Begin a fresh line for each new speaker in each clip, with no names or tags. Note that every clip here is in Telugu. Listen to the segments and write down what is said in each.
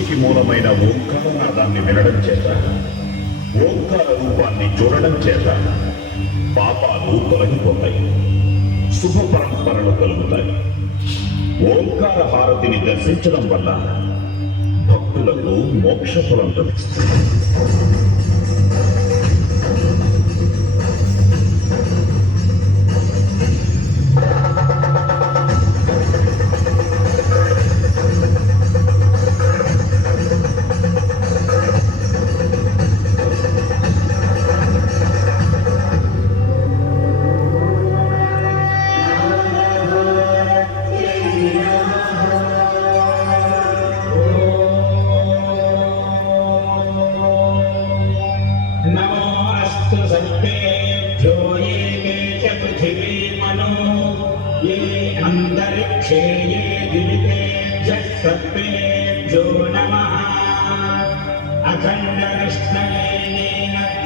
సృష్టికి మూలమైన ఓంకారనాదాన్ని వినడం చేత ఓంకార రూపాన్ని చూడడం చేత పాపాలు తొలగిపోతాయి శుభ పరంపరలు కలుగుతాయి. ఓంకార హారతిని దర్శించడం వల్ల భక్తులకు మోక్ష ఫలం లభిస్తుంది.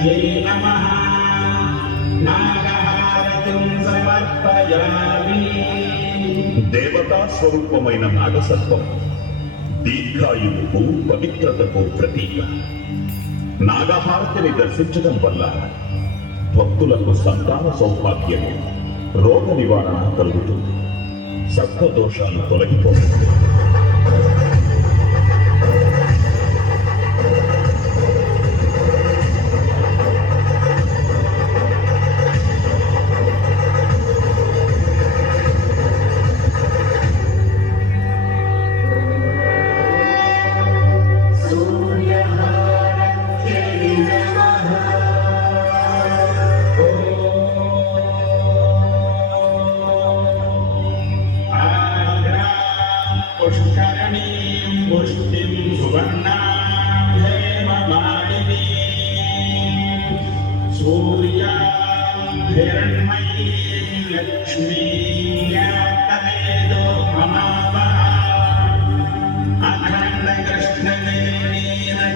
नद्यै नमः नागहारतिं समर्पयामि
దేవతా స్వరూపమైన నాగసర్పం దీర్ఘాయువుకు పవిత్రతకు ప్రతీక నాగహారతిని దర్శించడం వల్ల భక్తులకు సంతాన సౌభాగ్యము రోగ నివారణ కలుగుతుంది సర్పదోషాలు తొలగిపోతుంది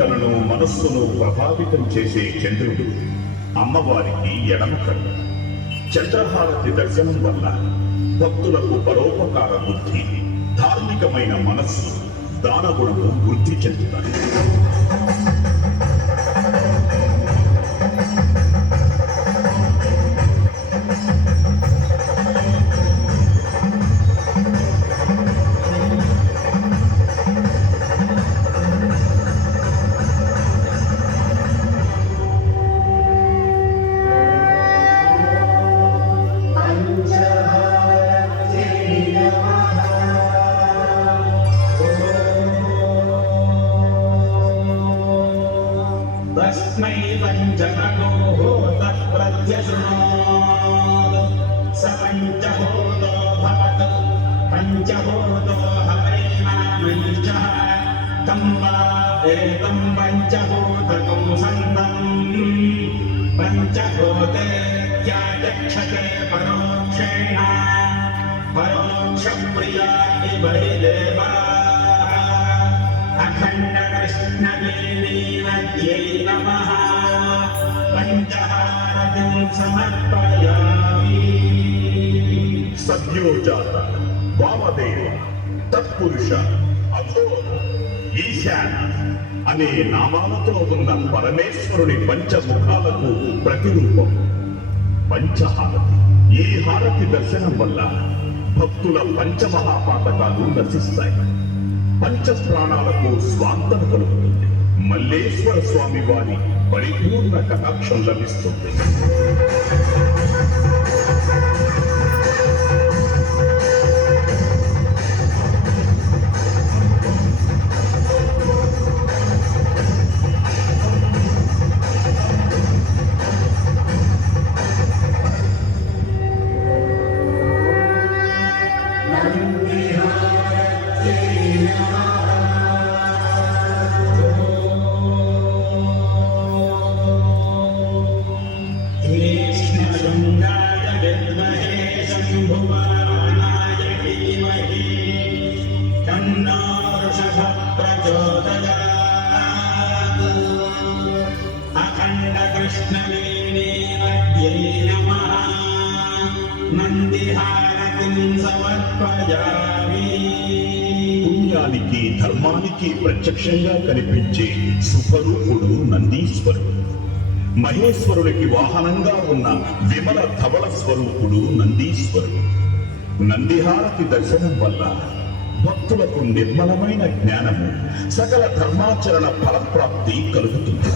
ప్రవర్తనను మనస్సును ప్రభావితం చేసే చంద్రుడు అమ్మవారికి ఎడమ కన్ను చంద్రహారతి దర్శనం వల్ల భక్తులకు పరోపకార బుద్ధి ధార్మికమైన మనస్సు దానగుణము వృద్ధి చెందుతాయి.
एतं पञ्चभूतकं सन्तम् पञ्चभूतेत्यागच्छते परोक्षेण। परोक्षप्रिया इव हि नमः। पञ्चहारतिं समर्पयामि।
सद्यो वामदेव, तत्पुरुष अघोर ఈశాన అనే నామాలతో ఉన్న పరమేశ్వరుని పంచముఖాలకు ప్రతిరూపం పంచహారతి ఈ హారతి దర్శనం వల్ల భక్తుల పంచమహాపాతకాలు నశిస్తాయి పంచ ప్రాణాలకు స్వాంతన కలుగుతుంది మల్లేశ్వర స్వామి వారి పరిపూర్ణ కటాక్షం లభిస్తుంది పుణ్యానికి ధర్మానికి ప్రత్యక్షంగా కనిపించే సుఖరూపుడు నందీశ్వరుడు. మహేశ్వరుడికి వాహనంగా ఉన్న విమల ధవళ స్వరూపుడు నందీశ్వరుడు. నందిహారతి దర్శనం వల్ల భక్తులకు నిర్మలమైన జ్ఞానము సకల ధర్మాచరణ ఫలప్రాప్తి కలుగుతుంది.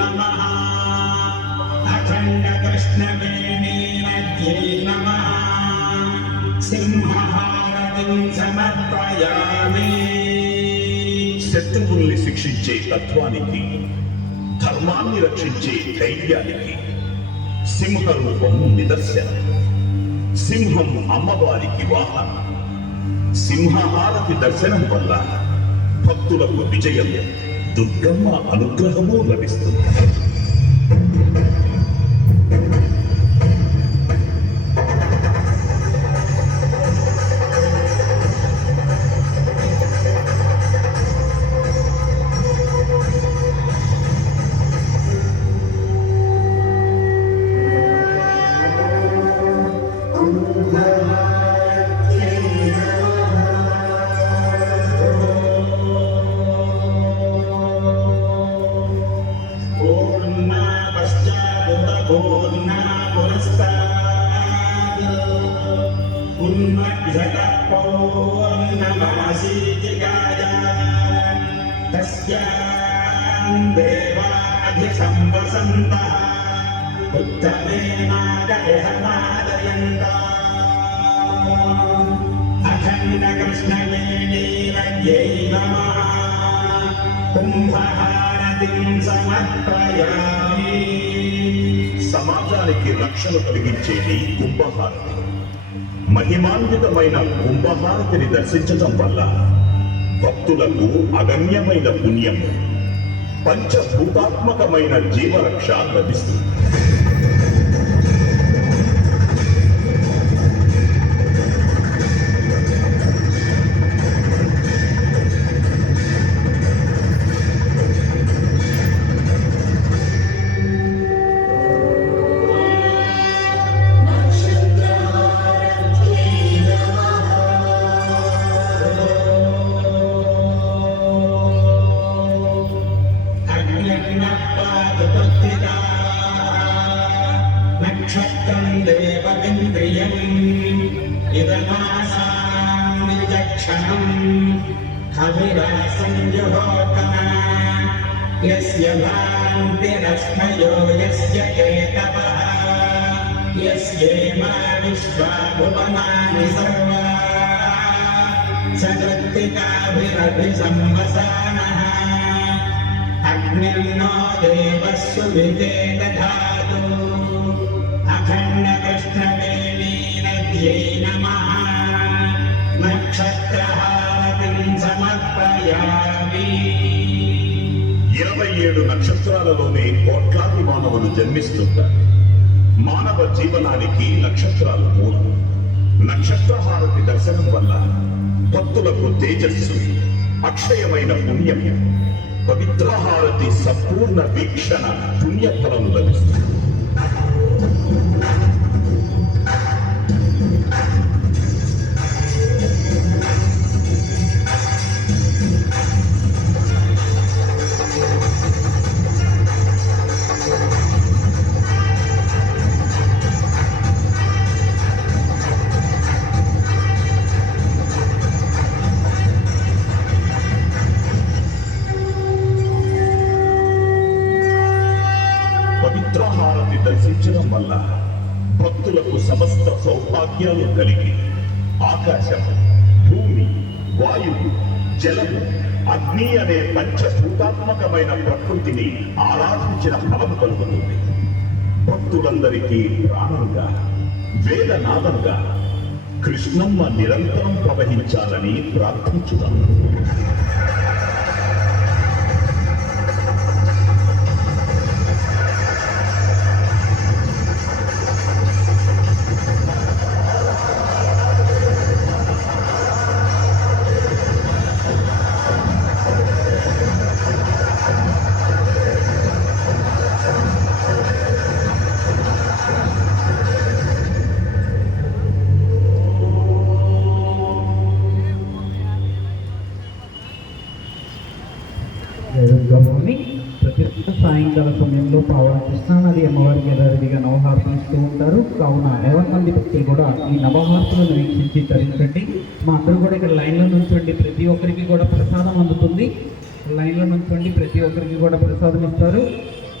नमः अखण्डकृष्णवेणी मध्ये नमः सिंहहारतिं समर्पयामि
శత్రువుల్ని శిక్షించే తత్వానికి ధర్మాన్ని రక్షించే ధైర్యానికి సింహ రూపం నిదర్శనం సింహం అమ్మవారికి వాహనం సింహహారతి దర్శనం వల్ల భక్తులకు విజయము దుర్గమ్మ అనుగ్రహము లభిస్తుంది.
उन्मघ्यतः पौर्णमासीतिकाय तस्यां देवाधिसंवसन्तः उत्तमेनागयमादयन्तः अखण्डकृष्णवेणीरज्ञै नमः కుంభహారతిం సమర్పయామి
సమాజానికి రక్షణ కలిగించేది కుంభహారతి మహిమాన్వితమైన కుంభహారతిని దర్శించటం వల్ల భక్తులకు అగమ్యమైన పుణ్యం పంచభూతాత్మకమైన జీవరక్ష లభిస్తుంది.
पुत्रिका नक्षत्रं देवमिन्द्रियम् इदमासां विचक्षणम् हविरासं जुहोतना यस्य भान्तिरश्मयो यस्य केतवः यस्येमा विश्वा भुवनानि सर्वा स कृत्तिकाभिरभिसंवसानः अग्निर्नो देवः सुविते दधातु अखण्डकृष्णवेणी नद्यै नमः नक्षत्रहारतिं समर्पयामि
ఇరవై ఏడు నక్షత్రాలలోనే కోట్లాది మానవులు జన్మిస్తుంటారు మానవ జీవనానికి నక్షత్రాలు మూలం నక్షత్రహారతి దర్శనం వల్ల భక్తులకు తేజస్సు అక్షయమైన పుణ్యం పవిత్రహారతి సంపూర్ణ వీక్షణ పుణ్యఫలం లభిస్తుంది. సమస్త సౌభాగ్యాలు కలిగి ఆకాశం భూమి వాయువు జలము అగ్ని అనే పంచభూతాత్మకమైన ప్రకృతిని ఆరాధించిన ఫలం కలుగుతుంది. భక్తులందరికీ ప్రాణంగా వేదనాదంగా కృష్ణమ్మ నిరంతరం ప్రవహించాలని ప్రార్థించుదాం.
కావున యావన్ మంది భక్తులు కూడా ఈ నవహారతులను వీక్షించి ధరించండి మా అందరూ కూడా ఇక్కడ లైన్లో నుంచండి. ప్రతి ఒక్కరికి కూడా ప్రసాదం అందుతుంది. లైన్లో నుంచండి. ప్రతి ఒక్కరికి కూడా ప్రసాదం ఇస్తారు.